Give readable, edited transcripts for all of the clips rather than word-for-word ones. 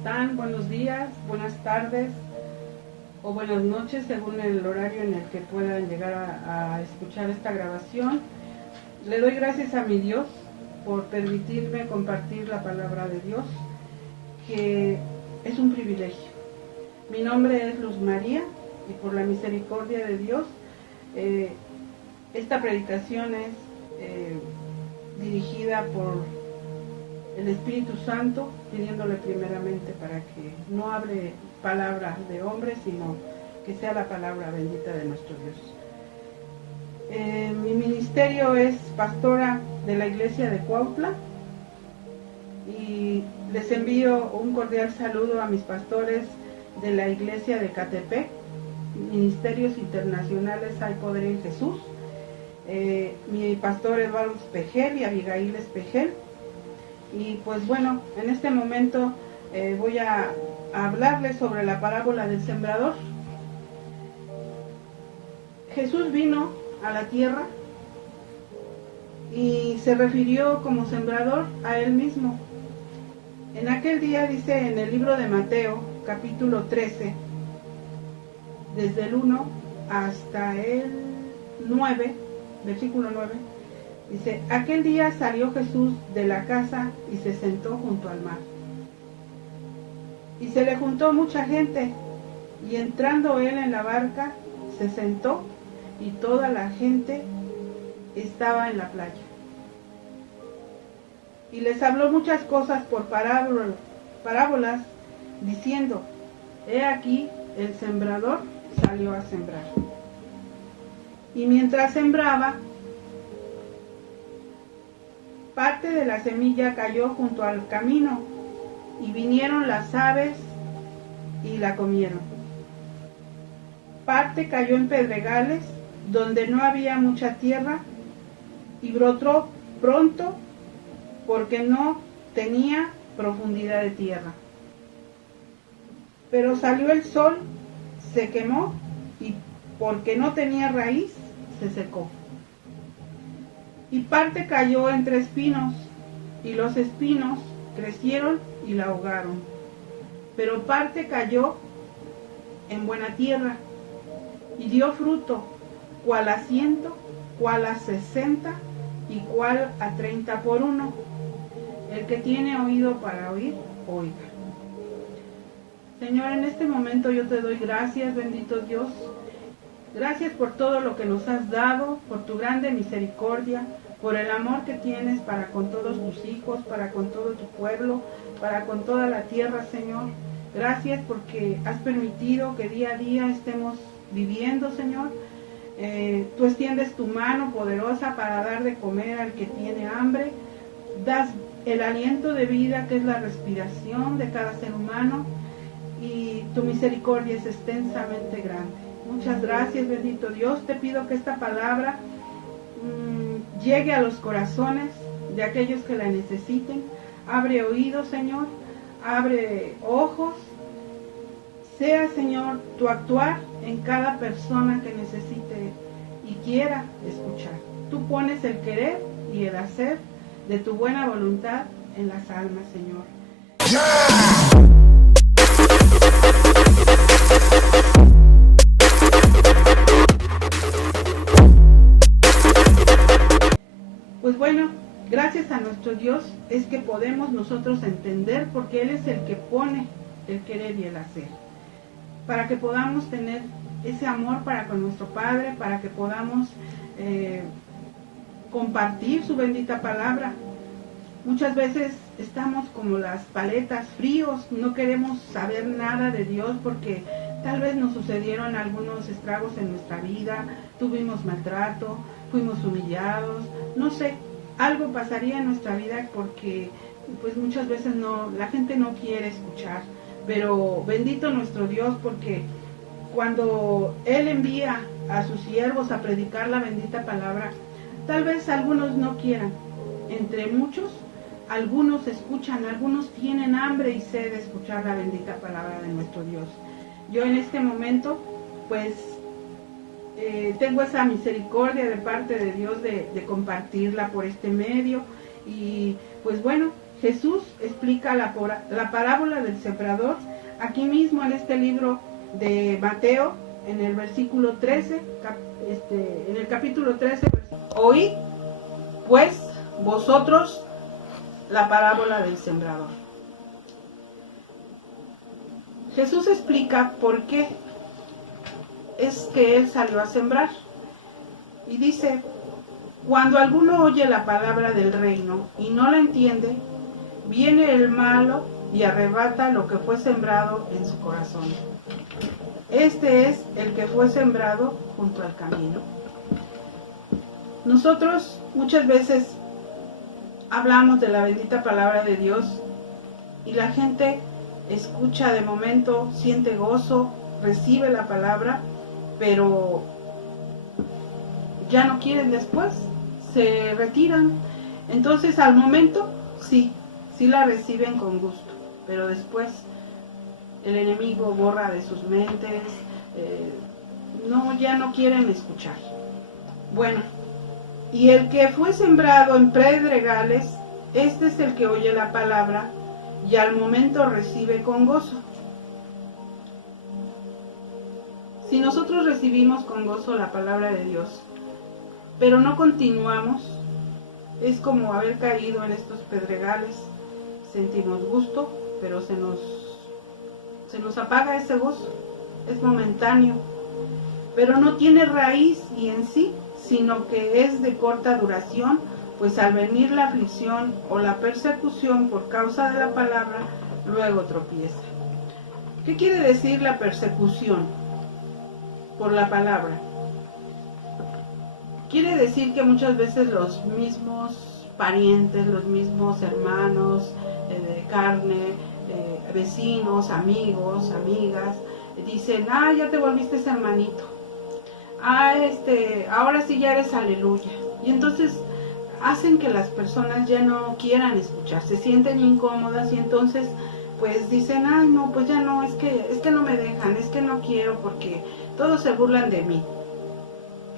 están? Buenos días, buenas tardes o buenas noches, según el horario en el que puedan llegar a escuchar esta grabación. Le doy gracias a mi Dios por permitirme compartir la palabra de Dios, que es un privilegio. Mi nombre es Luz María y por la misericordia de Dios, esta predicación es dirigida por el Espíritu Santo, pidiéndole primeramente para que no hable palabra de hombre, sino que sea la palabra bendita de nuestro Dios. Mi ministerio es pastora de la iglesia de Cuautla y les envío un cordial saludo a mis pastores de la iglesia de Catepec, Ministerios Internacionales Hay Poder en Jesús, mi pastor Eduardo Espejel y Abigail Espejel. Y pues bueno, en este momento voy a hablarles sobre la parábola del sembrador. Jesús vino a la tierra y se refirió como sembrador a él mismo. En aquel día, dice en el libro de Mateo, capítulo 13, desde el 1 hasta el 9, versículo 9, dice: aquel día salió Jesús de la casa y se sentó junto al mar. Y se le juntó mucha gente, y entrando él en la barca, se sentó, y toda la gente estaba en la playa. Y les habló muchas cosas por parábolas, diciendo: he aquí, el sembrador salió a sembrar. Y mientras sembraba, parte de la semilla cayó junto al camino, y vinieron las aves y la comieron. Parte cayó en pedregales, donde no había mucha tierra, y brotó pronto, porque no tenía profundidad de tierra. Pero salió el sol, se quemó, y porque no tenía raíz, se secó. Y parte cayó entre espinos, y los espinos crecieron y la ahogaron. Pero parte cayó en buena tierra, y dio fruto, cuál a 100, cuál a 60, y cuál a 30 por uno. El que tiene oído para oír, oiga. Señor, en este momento yo te doy gracias, bendito Dios. Gracias por todo lo que nos has dado, por tu grande misericordia, por el amor que tienes para con todos tus hijos, para con todo tu pueblo, para con toda la tierra, Señor. Gracias porque has permitido que día a día estemos viviendo, Señor. Tú extiendes tu mano poderosa para dar de comer al que tiene hambre. Das el aliento de vida, que es la respiración de cada ser humano, y tu misericordia es extensamente grande. Muchas gracias, bendito Dios. Te pido que esta palabra llegue a los corazones de aquellos que la necesiten. Abre oídos, Señor, abre ojos. Sea, Señor, tu actuar en cada persona que necesite y quiera escuchar. Tú pones el querer y el hacer de tu buena voluntad en las almas, Señor. Pues bueno, gracias a nuestro Dios es que podemos nosotros entender, porque Él es el que pone el querer y el hacer, para que podamos tener ese amor para con nuestro Padre, para que podamos compartir su bendita palabra. Muchas veces estamos como las paletas, fríos, no queremos saber nada de Dios porque tal vez nos sucedieron algunos estragos en nuestra vida, tuvimos maltrato, fuimos humillados, no sé, algo pasaría en nuestra vida porque pues muchas veces la gente no quiere escuchar. Pero bendito nuestro Dios, porque cuando Él envía a sus siervos a predicar la bendita palabra, tal vez algunos no quieran. Entre muchos, algunos escuchan, algunos tienen hambre y sed de escuchar la bendita palabra de nuestro Dios. Yo en este momento, pues, tengo esa misericordia de parte de Dios de compartirla por este medio. Y pues bueno, Jesús explica la parábola del sembrador aquí mismo en este libro de Mateo, en el versículo 13, en el capítulo 13, oíd pues vosotros la parábola del sembrador. Jesús explica por qué es que él salió a sembrar. Y dice, cuando alguno oye la palabra del reino y no la entiende, viene el malo y arrebata lo que fue sembrado en su corazón. Este es el que fue sembrado junto al camino. Nosotros muchas veces hablamos de la bendita palabra de Dios y la gente escucha de momento, siente gozo, recibe la palabra, pero ya no quieren después, se retiran. Entonces al momento sí la reciben con gusto, pero después el enemigo borra de sus mentes, ya no quieren escuchar. Bueno, y el que fue sembrado en pedregales, este es el que oye la palabra y al momento recibe con gozo. Si nosotros recibimos con gozo la palabra de Dios, pero no continuamos, es como haber caído en estos pedregales. Sentimos gusto, pero se nos apaga ese gozo, es momentáneo, pero no tiene raíz y en sí, sino que es de corta duración, pues al venir la aflicción o la persecución por causa de la palabra, luego tropieza. ¿Qué quiere decir la persecución por la palabra? Quiere decir que muchas veces los mismos parientes, los mismos hermanos de carne, vecinos, amigos, amigas, dicen, ya te volviste ese hermanito, ahora sí ya eres aleluya. Y entonces hacen que las personas ya no quieran escuchar, se sienten incómodas y entonces pues dicen, no, pues ya no, es que no me dejan, es que no quiero porque todos se burlan de mí.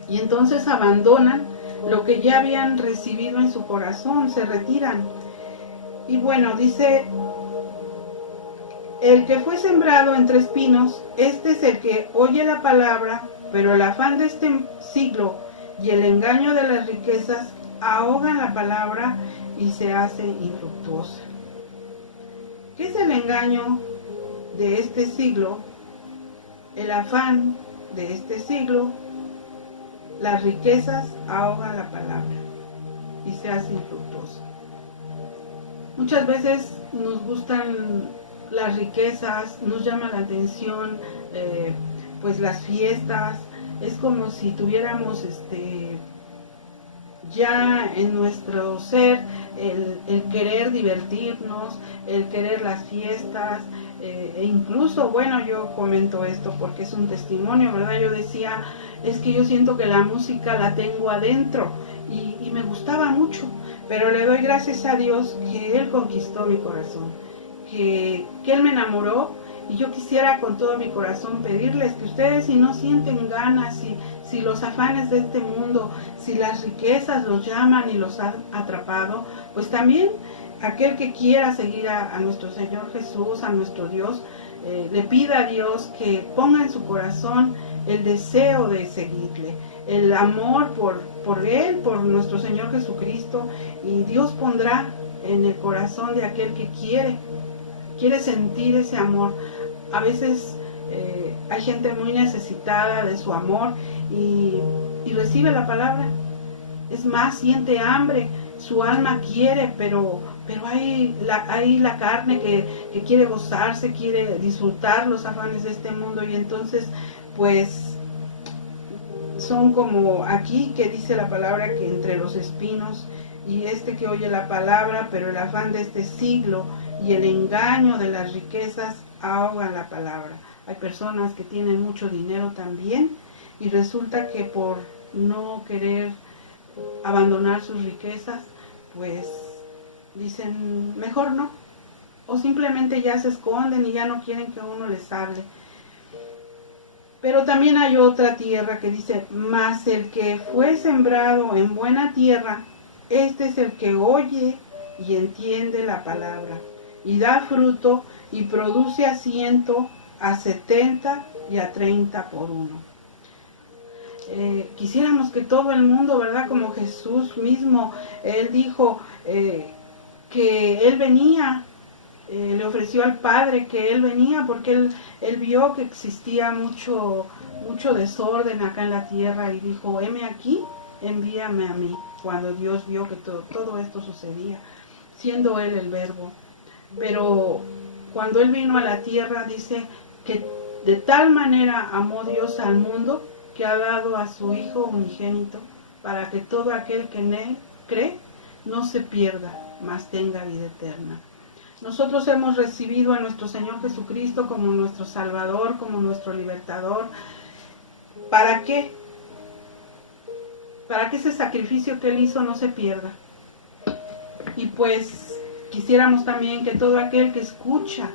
Y entonces abandonan lo que ya habían recibido en su corazón, se retiran. Y bueno, dice, el que fue sembrado entre espinos, este es el que oye la palabra, pero el afán de este siglo y el engaño de las riquezas ahogan la palabra y se hace infructuosa. ¿Qué es el engaño de este siglo? El afán de este siglo, las riquezas ahogan la palabra y se hace infructuosa. Muchas veces nos gustan las riquezas, nos llama la atención pues las fiestas, es como si tuviéramos ya en nuestro ser el querer divertirnos, el querer las fiestas, e incluso, bueno, yo comento esto porque es un testimonio, ¿verdad? Yo decía, es que yo siento que la música la tengo adentro y me gustaba mucho, pero le doy gracias a Dios que Él conquistó mi corazón, que Él me enamoró. Y yo quisiera con todo mi corazón pedirles que ustedes, si no sienten ganas, si los afanes de este mundo, si las riquezas los llaman y los han atrapado, pues también aquel que quiera seguir a nuestro Señor Jesús, a nuestro Dios, le pida a Dios que ponga en su corazón el deseo de seguirle, el amor por Él, por nuestro Señor Jesucristo, y Dios pondrá en el corazón de aquel que quiere sentir ese amor. A veces hay gente muy necesitada de su amor y recibe la palabra. Es más, siente hambre, su alma quiere, pero hay la carne que quiere gozarse, quiere disfrutar los afanes de este mundo, y entonces pues son como aquí que dice la palabra que entre los espinos, y que oye la palabra, pero el afán de este siglo y el engaño de las riquezas ahogan la palabra. Hay personas que tienen mucho dinero también y resulta que por no querer abandonar sus riquezas, pues dicen mejor no, o simplemente ya se esconden y ya no quieren que uno les hable. Pero también hay otra tierra que dice, mas el que fue sembrado en buena tierra, este es el que oye y entiende la palabra, y da fruto y produce a 100, a 70 y a 30 por uno. Quisiéramos que todo el mundo, ¿verdad? Como Jesús mismo, Él dijo que Él venía, le ofreció al Padre que Él venía porque Él vio que existía mucho desorden acá en la tierra y dijo, heme aquí, envíame a mí, cuando Dios vio que todo esto sucedía, siendo Él el Verbo. Pero cuando Él vino a la tierra, dice que de tal manera amó Dios al mundo que ha dado a su Hijo unigénito para que todo aquel que en Él cree no se pierda, mas tenga vida eterna. Nosotros hemos recibido a nuestro Señor Jesucristo como nuestro Salvador, como nuestro Libertador. ¿Para qué? Para que ese sacrificio que Él hizo no se pierda. Y pues quisiéramos también que todo aquel que escucha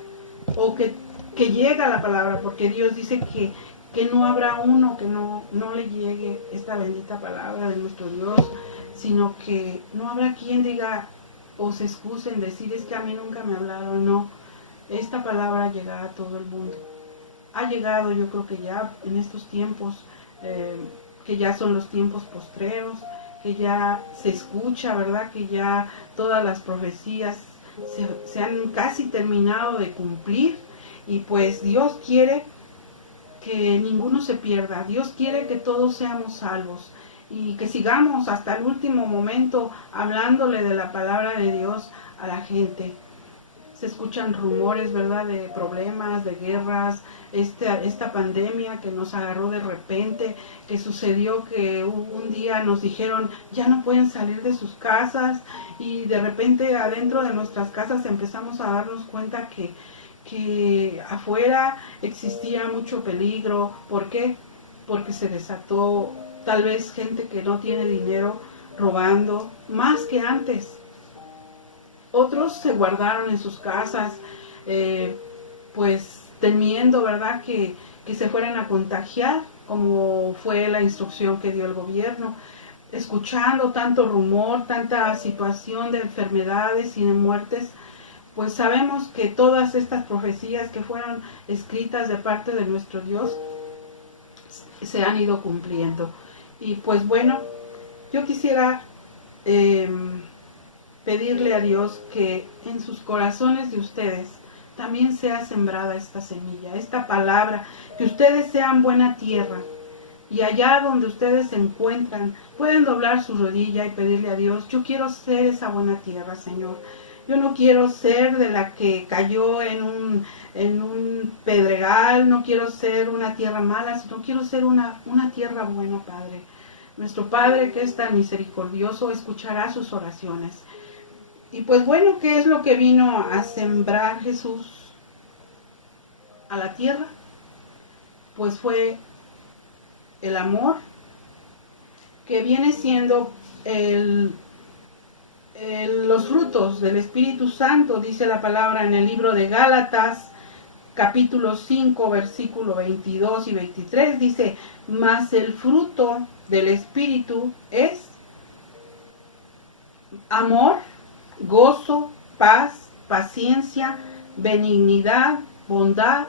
o que llega a la palabra, porque Dios dice que no habrá uno que no le llegue esta bendita palabra de nuestro Dios, sino que no habrá quien diga o se excuse en decir, es que a mí nunca me hablaron. No, esta palabra llega a todo el mundo. Ha llegado, yo creo que ya en estos tiempos, que ya son los tiempos postreros, que ya se escucha, ¿verdad? Que ya todas las profecías se han casi terminado de cumplir, y pues Dios quiere que ninguno se pierda. Dios quiere que todos seamos salvos y que sigamos hasta el último momento hablándole de la palabra de Dios a la gente. Se escuchan rumores, ¿verdad?, de problemas, de guerras, esta pandemia que nos agarró de repente, que sucedió que un día nos dijeron ya no pueden salir de sus casas, y de repente adentro de nuestras casas empezamos a darnos cuenta que afuera existía mucho peligro. ¿Por qué? Porque se desató tal vez gente que no tiene dinero robando, más que antes. Otros se guardaron en sus casas, pues temiendo, ¿verdad?, que se fueran a contagiar, como fue la instrucción que dio el gobierno. Escuchando tanto rumor, tanta situación de enfermedades y de muertes, pues sabemos que todas estas profecías que fueron escritas de parte de nuestro Dios se han ido cumpliendo. Y pues bueno, yo quisiera pedirle a Dios que en sus corazones de ustedes también sea sembrada esta semilla, esta palabra, que ustedes sean buena tierra, y allá donde ustedes se encuentran pueden doblar su rodilla y pedirle a Dios, yo quiero ser esa buena tierra, Señor. Yo no quiero ser de la que cayó en un pedregal, no quiero ser una tierra mala, sino quiero ser una tierra buena, Padre. Nuestro Padre, que es tan misericordioso, escuchará sus oraciones. Y pues bueno, ¿qué es lo que vino a sembrar Jesús a la tierra? Pues fue el amor, que viene siendo los frutos del Espíritu Santo. Dice la palabra en el libro de Gálatas, capítulo 5, versículo 22 y 23, dice, mas el fruto del Espíritu es amor, gozo, paz, paciencia, benignidad, bondad,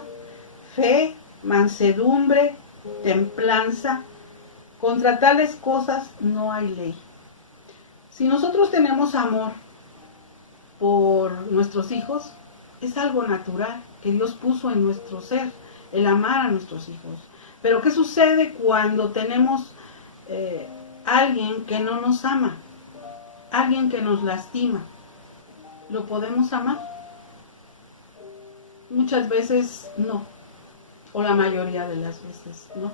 fe, mansedumbre, templanza. Contra tales cosas no hay ley. Si nosotros tenemos amor por nuestros hijos, es algo natural que Dios puso en nuestro ser, el amar a nuestros hijos. Pero ¿qué sucede cuando tenemos alguien que no nos ama? Alguien que nos lastima. ¿Lo podemos amar? Muchas veces no, o la mayoría de las veces no.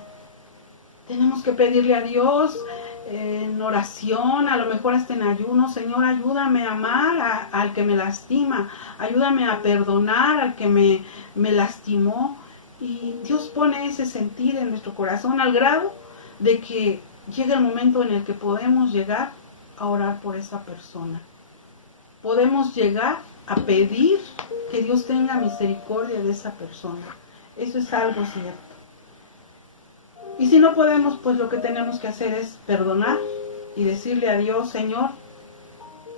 Tenemos que pedirle a Dios en oración, a lo mejor hasta en ayuno, Señor, ayúdame a amar al que me lastima, ayúdame a perdonar al que me lastimó. Y Dios pone ese sentir en nuestro corazón al grado de que llega el momento en el que podemos llegar a orar por esa persona. Podemos llegar a pedir que Dios tenga misericordia de esa persona. Eso es algo cierto. Y si no podemos, pues lo que tenemos que hacer es perdonar y decirle a Dios, Señor,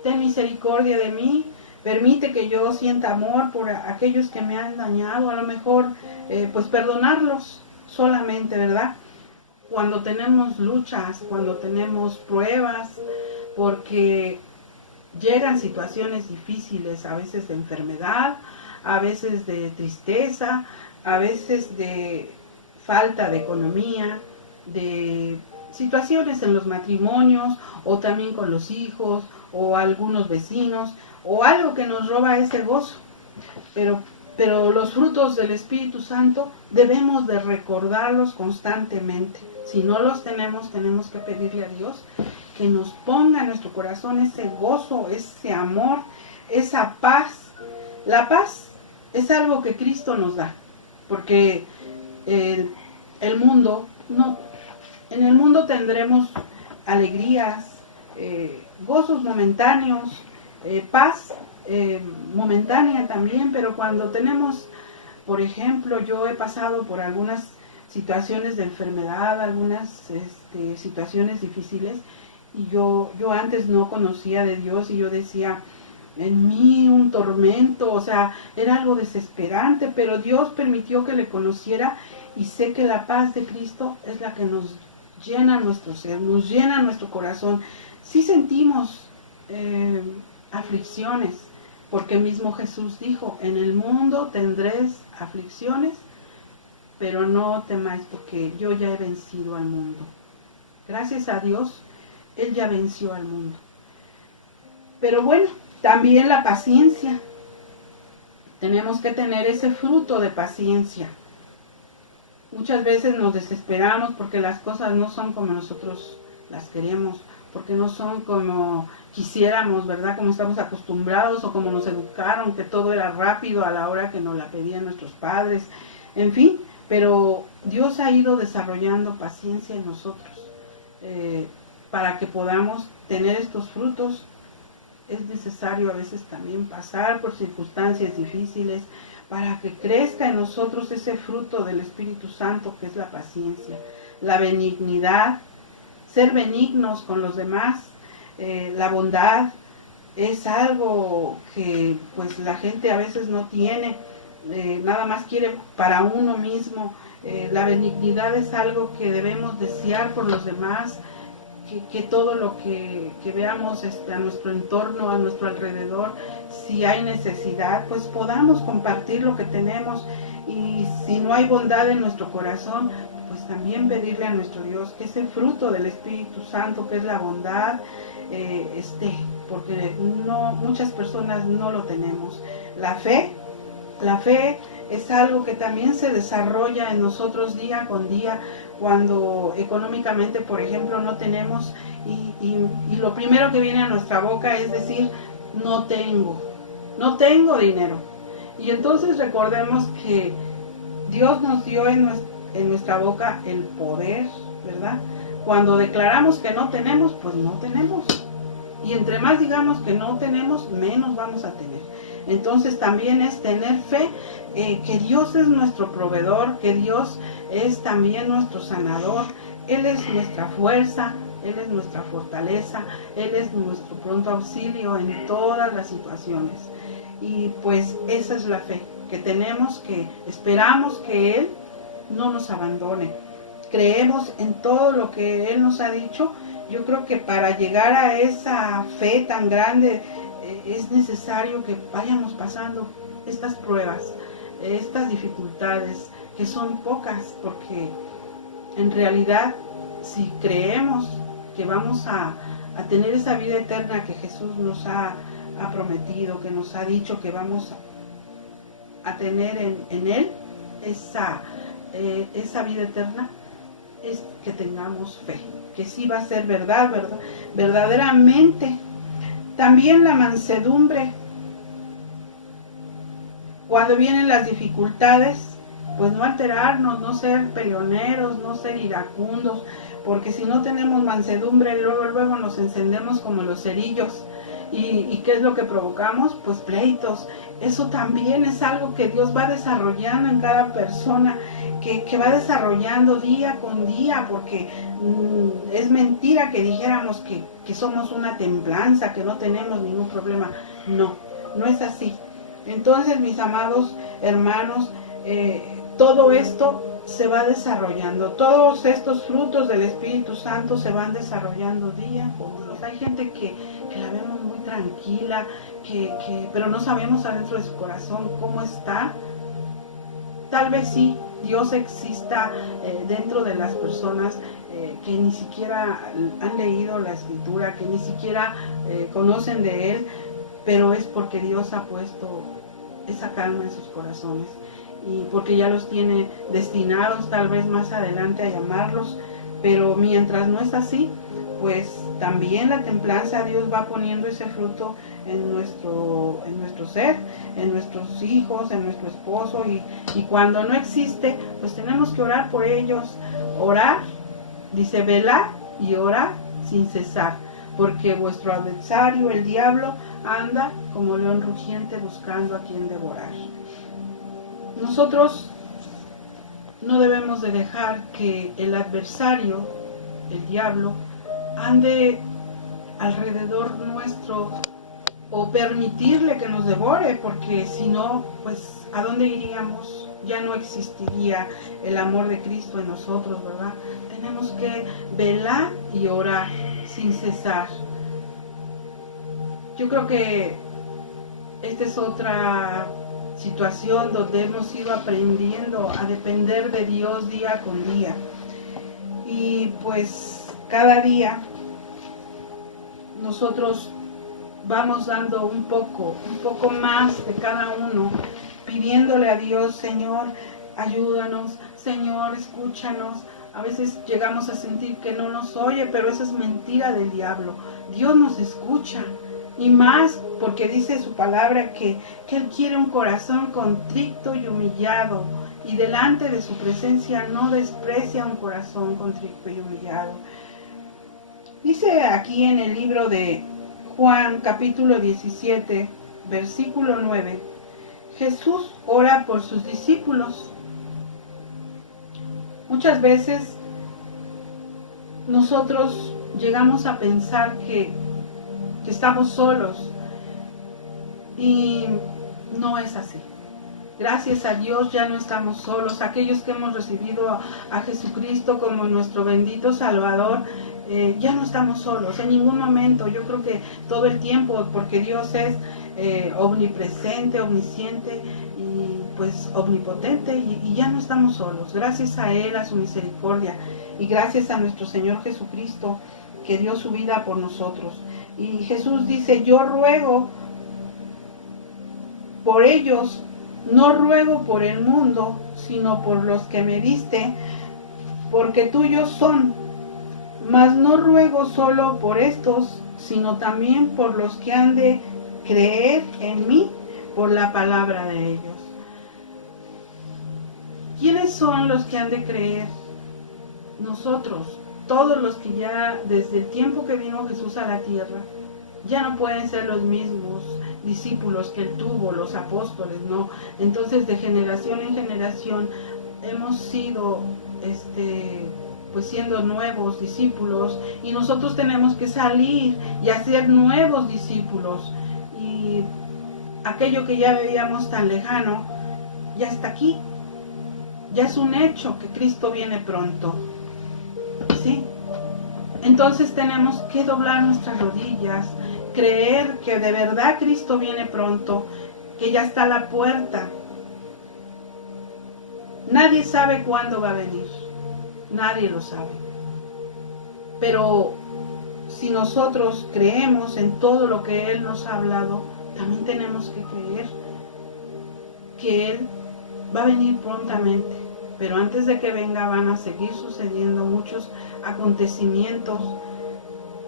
ten misericordia de mí, permite que yo sienta amor por aquellos que me han dañado, a lo mejor pues perdonarlos solamente, ¿verdad? Cuando tenemos luchas, cuando tenemos pruebas, porque llegan situaciones difíciles, a veces de enfermedad, a veces de tristeza, a veces de falta de economía, de situaciones en los matrimonios o también con los hijos o algunos vecinos o algo que nos roba ese gozo. Pero los frutos del Espíritu Santo debemos de recordarlos constantemente. Si no los tenemos, tenemos que pedirle a Dios que nos ponga en nuestro corazón ese gozo, ese amor, esa paz. La paz es algo que Cristo nos da, porque el mundo no, en el mundo tendremos alegrías, gozos momentáneos, paz momentánea también, pero cuando tenemos, por ejemplo, yo he pasado por algunas situaciones de enfermedad, algunas situaciones difíciles, y yo antes no conocía de Dios y yo decía, en mí un tormento, o sea, era algo desesperante, pero Dios permitió que le conociera y sé que la paz de Cristo es la que nos llena nuestro ser, nos llena nuestro corazón. Sí sentimos aflicciones, porque mismo Jesús dijo, en el mundo tendréis aflicciones, pero no temáis porque yo ya he vencido al mundo. Gracias a Dios, Él ya venció al mundo. Pero bueno, también la paciencia. Tenemos que tener ese fruto de paciencia. Muchas veces nos desesperamos porque las cosas no son como nosotros las queremos, porque no son como quisiéramos, ¿verdad? Como estamos acostumbrados o como nos educaron, que todo era rápido a la hora que nos la pedían nuestros padres, en fin, pero Dios ha ido desarrollando paciencia en nosotros para que podamos tener estos frutos. Es necesario a veces también pasar por circunstancias difíciles para que crezca en nosotros ese fruto del Espíritu Santo que es la paciencia, la benignidad, ser benignos con los demás, la bondad es algo que pues la gente a veces no tiene, nada más quiere para uno mismo. La benignidad es algo que debemos desear por los demás, que todo lo que veamos a nuestro entorno, a nuestro alrededor, si hay necesidad, pues podamos compartir lo que tenemos, y si no hay bondad en nuestro corazón, pues también pedirle a nuestro Dios que ese fruto del Espíritu Santo, que es la bondad, porque muchas personas no lo tenemos. La fe es algo que también se desarrolla en nosotros día con día, cuando económicamente, por ejemplo, no tenemos y lo primero que viene a nuestra boca es decir, no tengo dinero. Y entonces recordemos que Dios nos dio en nuestra boca el poder, ¿verdad? Cuando declaramos que no tenemos, pues no tenemos. Y entre más digamos que no tenemos, menos vamos a tener. Entonces también es tener fe, que Dios es nuestro proveedor, que Dios es también nuestro sanador. Él es nuestra fuerza, Él es nuestra fortaleza, Él es nuestro pronto auxilio en todas las situaciones. Y pues esa es la fe que tenemos, que esperamos que Él no nos abandone. Creemos en todo lo que Él nos ha dicho. Yo creo que para llegar a esa fe tan grande es necesario que vayamos pasando estas pruebas, estas dificultades, que son pocas, porque en realidad si creemos que vamos a tener esa vida eterna que Jesús nos ha prometido, que nos ha dicho que vamos a tener en Él, esa vida eterna, es que tengamos fe, que sí va a ser verdaderamente. También la mansedumbre. Cuando vienen las dificultades, pues no alterarnos, no ser peleoneros, no ser iracundos, porque si no tenemos mansedumbre, luego nos encendemos como los cerillos ¿Y qué es lo que provocamos? Pues pleitos. Eso también es algo que Dios va desarrollando en cada persona, que va desarrollando día con día, porque es mentira que dijéramos que somos una templanza, que no tenemos ningún problema. No, no es así. Entonces, mis amados hermanos, todo esto se va desarrollando, todos estos frutos del Espíritu Santo se van desarrollando día por día. Hay gente que la vemos muy tranquila, pero no sabemos adentro de su corazón cómo está. Tal vez sí, Dios exista dentro de las personas que ni siquiera han leído la Escritura, que ni siquiera conocen de Él, pero es porque Dios ha puesto esa calma en sus corazones y porque ya los tiene destinados tal vez más adelante a llamarlos, pero mientras no es así, pues también la templanza, Dios va poniendo ese fruto en nuestro ser, en nuestros hijos, en nuestro esposo, y cuando no existe, pues tenemos que orar por ellos. Orar, dice, velar y orar sin cesar, porque vuestro adversario, el diablo, anda como león rugiente buscando a quien devorar. Nosotros no debemos de dejar que el adversario, el diablo, ande alrededor nuestro o permitirle que nos devore, porque si no, pues ¿a dónde iríamos? Ya no existiría el amor de Cristo en nosotros, ¿verdad? Tenemos que velar y orar sin cesar. Yo creo que esta es otra situación donde hemos ido aprendiendo a depender de Dios día con día. Y pues cada día nosotros vamos dando un poco más de cada uno, pidiéndole a Dios, Señor, ayúdanos, Señor, escúchanos. A veces llegamos a sentir que no nos oye, pero eso es mentira del diablo. Dios nos escucha, y más porque dice su palabra que Él quiere un corazón contrito y humillado, y delante de su presencia no desprecia un corazón contrito y humillado. Dice aquí en el libro de Juan, capítulo 17, versículo 9, Jesús ora por sus discípulos. Muchas veces nosotros llegamos a pensar que estamos solos, y no es así. Gracias a Dios ya no estamos solos. Aquellos que hemos recibido a Jesucristo como nuestro bendito Salvador, ya no estamos solos en ningún momento. Yo creo que todo el tiempo, porque Dios es omnipresente, omnisciente y pues omnipotente, y ya no estamos solos. Gracias a Él, a su misericordia, y gracias a nuestro Señor Jesucristo, que dio su vida por nosotros. Y Jesús dice, yo ruego por ellos, no ruego por el mundo, sino por los que me diste, porque tuyos son. Mas no ruego solo por estos, sino también por los que han de creer en mí por la palabra de ellos. ¿Quiénes son los que han de creer? Nosotros, todos los que ya desde el tiempo que vino Jesús a la tierra, ya no pueden ser los mismos discípulos que Él tuvo, los apóstoles, ¿no? Entonces de generación en generación hemos sido pues siendo nuevos discípulos, y nosotros tenemos que salir y hacer nuevos discípulos, y aquello que ya veíamos tan lejano ya está aquí, ya es un hecho que Cristo viene pronto, ¿sí? Entonces tenemos que doblar nuestras rodillas, creer que de verdad Cristo viene pronto, que ya está a la puerta. Nadie sabe cuándo va a venir, nadie lo sabe. Pero si nosotros creemos en todo lo que Él nos ha hablado, también tenemos que creer que Él va a venir prontamente. Pero antes de que venga van a seguir sucediendo muchos acontecimientos,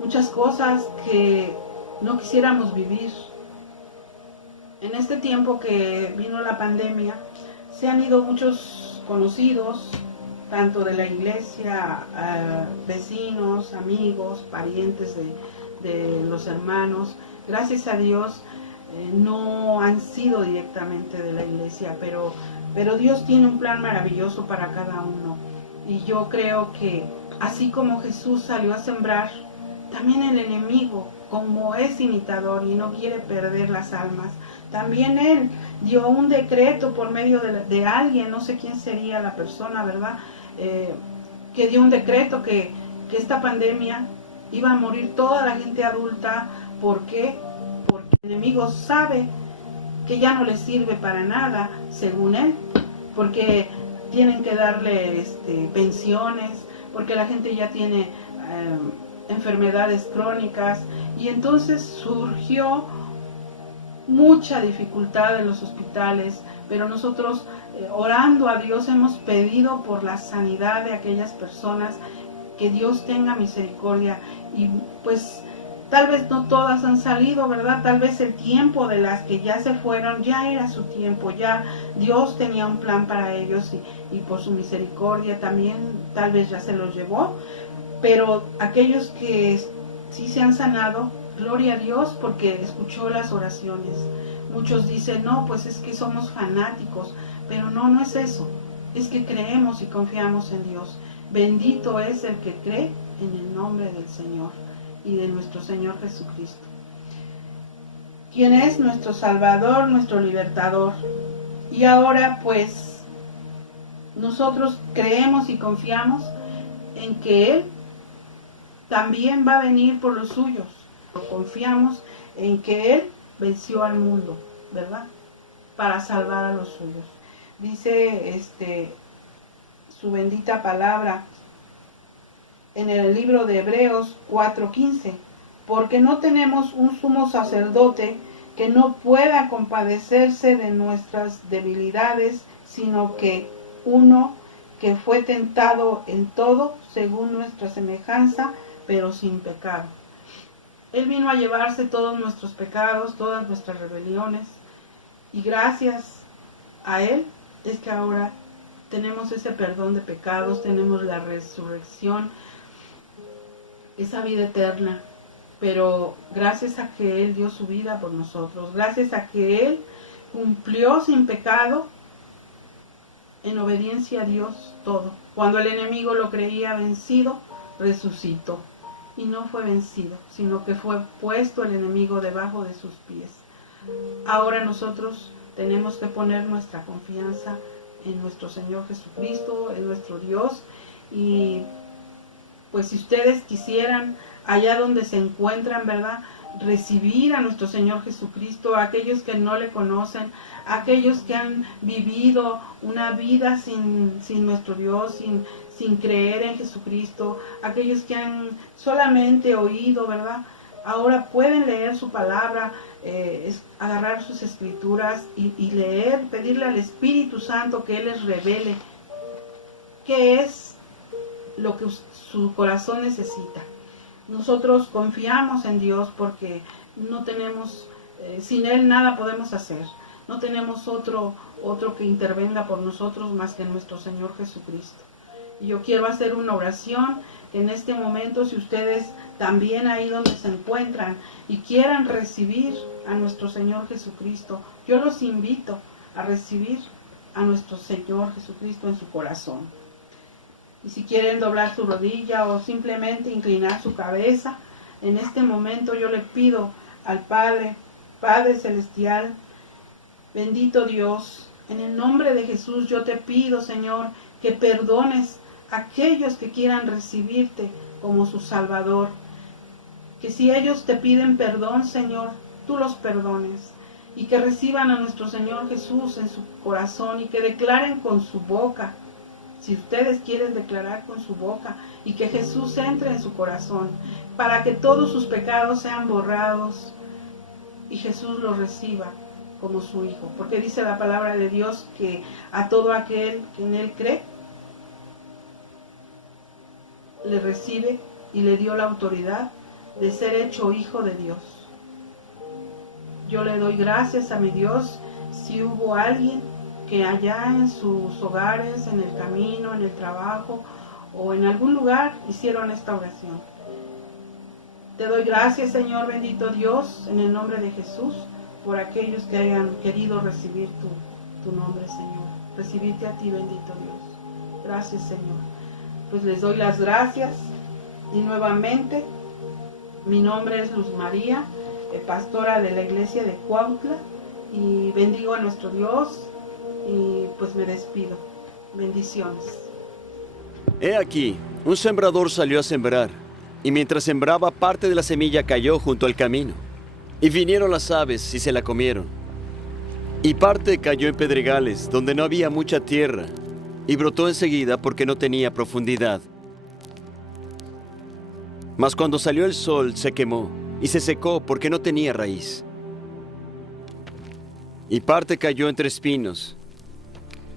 muchas cosas que no quisiéramos vivir. En este tiempo que vino la pandemia, se han ido muchos conocidos, tanto de la iglesia, vecinos, amigos, parientes de los hermanos, gracias a Dios, no han sido directamente de la iglesia, pero Dios tiene un plan maravilloso para cada uno. Y yo creo que así como Jesús salió a sembrar, también el enemigo, como es imitador y no quiere perder las almas, también él dio un decreto por medio de alguien, no sé quién sería la persona, ¿verdad? Que dio un decreto que esta pandemia iba a morir toda la gente adulta. ¿Por qué? Porque el enemigo sabe que ya no les sirve para nada, según él, porque tienen que darle pensiones, porque la gente ya tiene enfermedades crónicas, y entonces surgió mucha dificultad en los hospitales, pero nosotros orando a Dios hemos pedido por la sanidad de aquellas personas, que Dios tenga misericordia, y pues tal vez no todas han salido, ¿verdad? Tal vez el tiempo de las que ya se fueron, ya era su tiempo, ya Dios tenía un plan para ellos, y por su misericordia también tal vez ya se los llevó, pero aquellos que sí se han sanado, gloria a Dios, porque escuchó las oraciones. Muchos dicen, no, pues es que somos fanáticos, pero no es eso, es que creemos y confiamos en Dios. Bendito es el que cree en el nombre del Señor y de nuestro Señor Jesucristo, quien es nuestro Salvador, nuestro Libertador. Y ahora pues nosotros creemos y confiamos en que Él también va a venir por los suyos. Confiamos en que Él venció al mundo, ¿verdad? Para salvar a los suyos. Dice su bendita palabra en el libro de Hebreos 4:15, porque no tenemos un sumo sacerdote que no pueda compadecerse de nuestras debilidades, sino que uno que fue tentado en todo según nuestra semejanza, pero sin pecado. Él vino a llevarse todos nuestros pecados, todas nuestras rebeliones, y gracias a Él es que ahora tenemos ese perdón de pecados, tenemos la resurrección, esa vida eterna, pero gracias a que Él dio su vida por nosotros, gracias a que Él cumplió sin pecado, en obediencia a Dios, todo. Cuando el enemigo lo creía vencido, resucitó. Y no fue vencido, sino que fue puesto el enemigo debajo de sus pies. Ahora nosotros tenemos que poner nuestra confianza en nuestro Señor Jesucristo, en nuestro Dios. Y pues si ustedes quisieran, allá donde se encuentran, ¿verdad?, recibir a nuestro Señor Jesucristo, a aquellos que no le conocen, a aquellos que han vivido una vida sin nuestro Dios, sin creer en Jesucristo, aquellos que han solamente oído, ¿verdad? Ahora pueden leer su palabra, agarrar sus escrituras y leer, pedirle al Espíritu Santo que Él les revele qué es lo que su corazón necesita. Nosotros confiamos en Dios porque no tenemos, sin Él nada podemos hacer. No tenemos otro que intervenga por nosotros más que nuestro Señor Jesucristo. Y yo quiero hacer una oración que en este momento, si ustedes también ahí donde se encuentran y quieran recibir a nuestro Señor Jesucristo, yo los invito a recibir a nuestro Señor Jesucristo en su corazón. Y si quieren doblar su rodilla o simplemente inclinar su cabeza, en este momento yo le pido al Padre Celestial, bendito Dios, en el nombre de Jesús yo te pido, Señor, que perdones a aquellos que quieran recibirte como su Salvador. Que si ellos te piden perdón, Señor, tú los perdones. Y que reciban a nuestro Señor Jesús en su corazón y que declaren con su boca, si ustedes quieren declarar con su boca, y que Jesús entre en su corazón, para que todos sus pecados sean borrados y Jesús los reciba como su Hijo. Porque dice la palabra de Dios que a todo aquel que en Él cree, le recibe y le dio la autoridad de ser hecho hijo de Dios. Yo le doy gracias a mi Dios si hubo alguien que allá en sus hogares, en el camino, en el trabajo o en algún lugar hicieron esta oración. Te doy gracias, Señor bendito Dios, en el nombre de Jesús, por aquellos que hayan querido recibir tu nombre, Señor. Recibirte a ti, bendito Dios. Gracias, Señor. Pues les doy las gracias y nuevamente mi nombre es Luz María, pastora de la iglesia de Cuautla, y bendigo a nuestro Dios y pues me despido. Bendiciones. He aquí, un sembrador salió a sembrar, y mientras sembraba, parte de la semilla cayó junto al camino, y vinieron las aves y se la comieron. Y parte cayó en pedregales, donde no había mucha tierra, y brotó enseguida porque no tenía profundidad. Mas cuando salió el sol, se quemó, y se secó porque no tenía raíz. Y parte cayó entre espinos,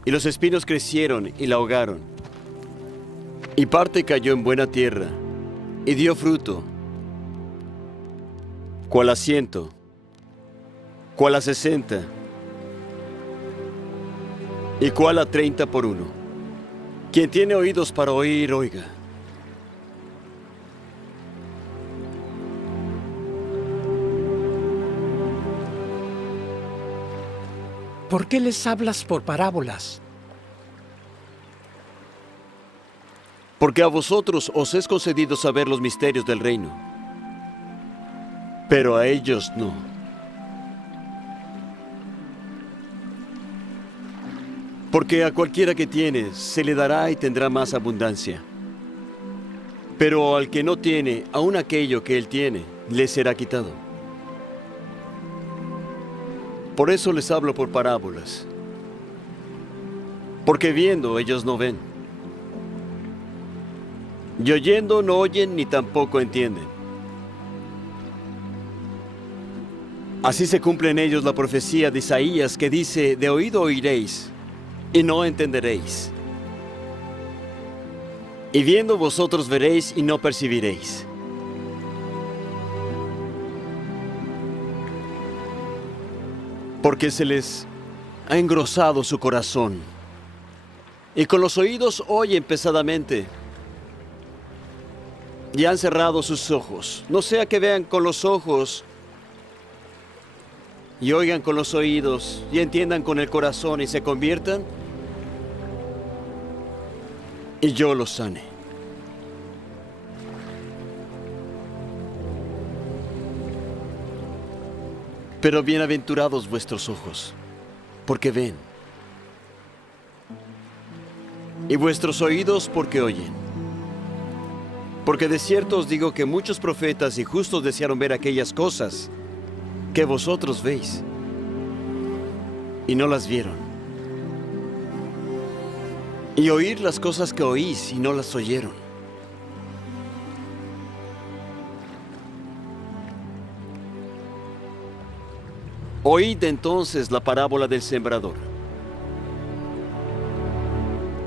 y los espinos crecieron y la ahogaron. Y parte cayó en buena tierra, y dio fruto, cuál a 100, cuál a 60, y cuál a 30 por uno. Quien tiene oídos para oír, oiga. ¿Por qué les hablas por parábolas? Porque a vosotros os es concedido saber los misterios del reino, pero a ellos no. Porque a cualquiera que tiene, se le dará y tendrá más abundancia. Pero al que no tiene, aun aquello que él tiene, le será quitado. Por eso les hablo por parábolas. Porque viendo, ellos no ven. Y oyendo, no oyen ni tampoco entienden. Así se cumple en ellos la profecía de Isaías que dice: de oído oiréis, y no entenderéis. Y viendo vosotros veréis y no percibiréis. Porque se les ha engrosado su corazón, y con los oídos oyen pesadamente, y han cerrado sus ojos, no sea que vean con los ojos, y oigan con los oídos, y entiendan con el corazón, y se conviertan, y yo los sane. Pero bienaventurados vuestros ojos, porque ven, y vuestros oídos porque oyen. Porque de cierto os digo que muchos profetas y justos desearon ver aquellas cosas que vosotros veis, y no las vieron, y oír las cosas que oís y no las oyeron. Oíd entonces la parábola del sembrador.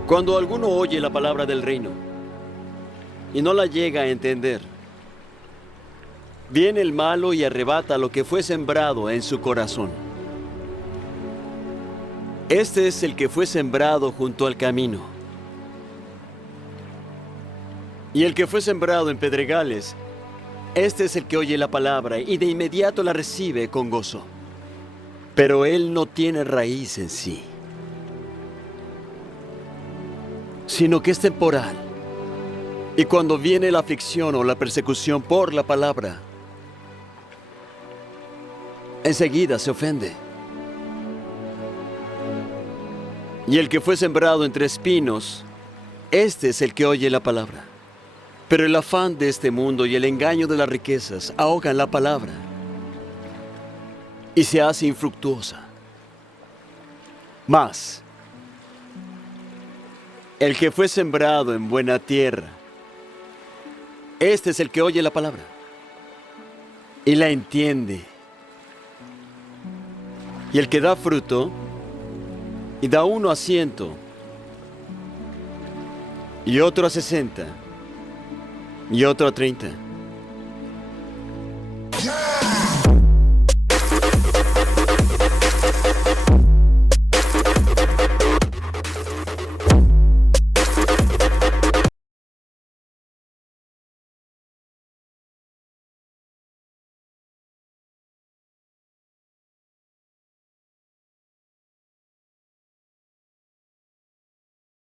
Cuando alguno oye la palabra del reino y no la llega a entender, viene el malo y arrebata lo que fue sembrado en su corazón. Este es el que fue sembrado junto al camino. Y el que fue sembrado en pedregales, este es el que oye la palabra y de inmediato la recibe con gozo. Pero él no tiene raíz en sí, sino que es temporal. Y cuando viene la aflicción o la persecución por la palabra, enseguida se ofende. Y el que fue sembrado entre espinos, este es el que oye la palabra. Pero el afán de este mundo y el engaño de las riquezas ahogan la palabra, y se hace infructuosa. Mas el que fue sembrado en buena tierra, este es el que oye la palabra y la entiende. Y el que da fruto, y da uno a 100, y otro a 60, y otro a 30.